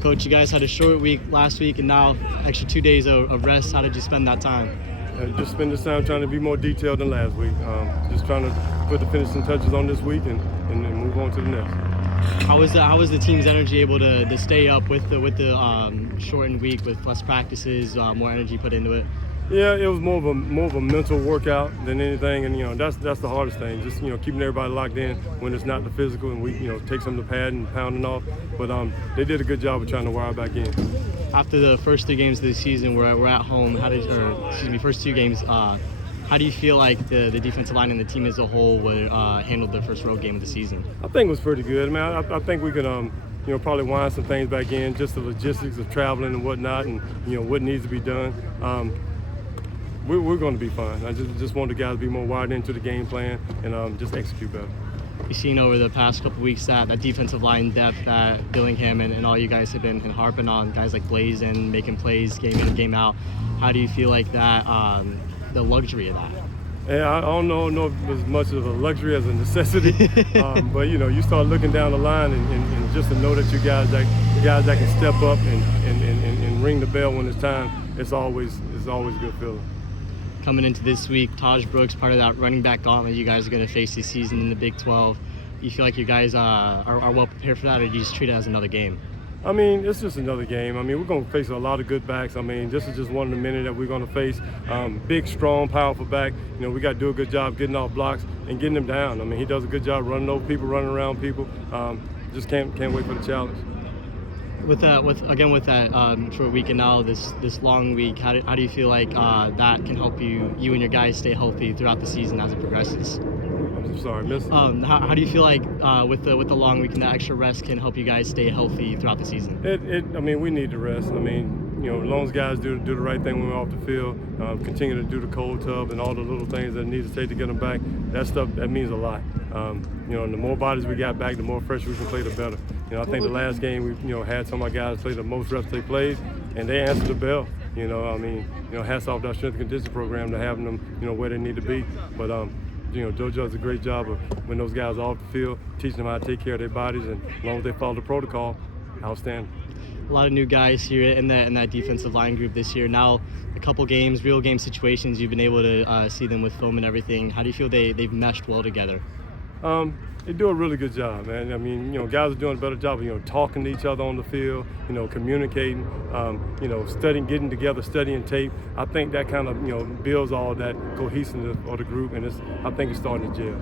Coach, you guys had a short week last week and now extra 2 days of rest. How did you spend that time? Just spend this time trying to be more detailed than last week. Just trying to put the finishing touches on this week and move on to the next. How was the team's energy able to stay up with the shortened week with less practices, more energy put into it? Yeah, it was more of a mental workout than anything, and that's the hardest thing. Just keeping everybody locked in when it's not the physical, and we take some of the pad and pounding off. But they did a good job of trying to wire back in. After the first 3 games of the season, we're at home. First 2 games. How do you feel like the defensive line and the team as a whole would handled their first road game of the season? I think it was pretty good. I mean, I think we could probably wind some things back in, just the logistics of traveling and whatnot, and what needs to be done. We're going to be fine. I just want the guys to be more wired into the game plan and just execute better. We've seen over the past couple weeks that defensive line depth that Dillingham and all you guys have been harping on, guys like Blazin making plays game in and game out. How do you feel like that, the luxury of that? Yeah, I don't know if it's as much of a luxury as a necessity, but you start looking down the line and just to know that you guys that can step up and ring the bell when it's time, it's always a good feeling. Coming into this week, Taj Brooks, part of that running back gauntlet you guys are going to face this season in the Big 12. You feel like you guys are well prepared for that, or do you just treat it as another game? I mean, it's just another game. I mean, we're going to face a lot of good backs. I mean, this is just one of the many that we're going to face. Big, strong, powerful back. We got to do a good job getting off blocks and getting him down. I mean, he does a good job running over people, running around people. Just can't wait for the challenge. With that short week and now this long week, how do you feel like that can help you and your guys stay healthy throughout the season as it progresses? I'm sorry, miss. How do you feel like with the long week and that extra rest can help you guys stay healthy throughout the season? I mean, we need the rest. I mean, as long as guys do the right thing when we're off the field, continue to do the cold tub and all the little things that need to take to get them back, that means a lot. The more bodies we got back, the more fresh we can play, the better. I think the last game we had some of our guys play the most reps they played, and they answered the bell. Hats off to our strength and conditioning program to having them, where they need to be. But Joe does a great job of when those guys are off the field, teaching them how to take care of their bodies, and as long as they follow the protocol, outstanding. A lot of new guys here in that defensive line group this year. Now, a couple games, real game situations, you've been able to see them with film and everything. How do you feel they've meshed well together? They do a really good job, man. I mean, guys are doing a better job of, talking to each other on the field, communicating, studying, getting together, studying tape. I think that kind of, builds all that cohesiveness of the group, and I think it's starting to gel.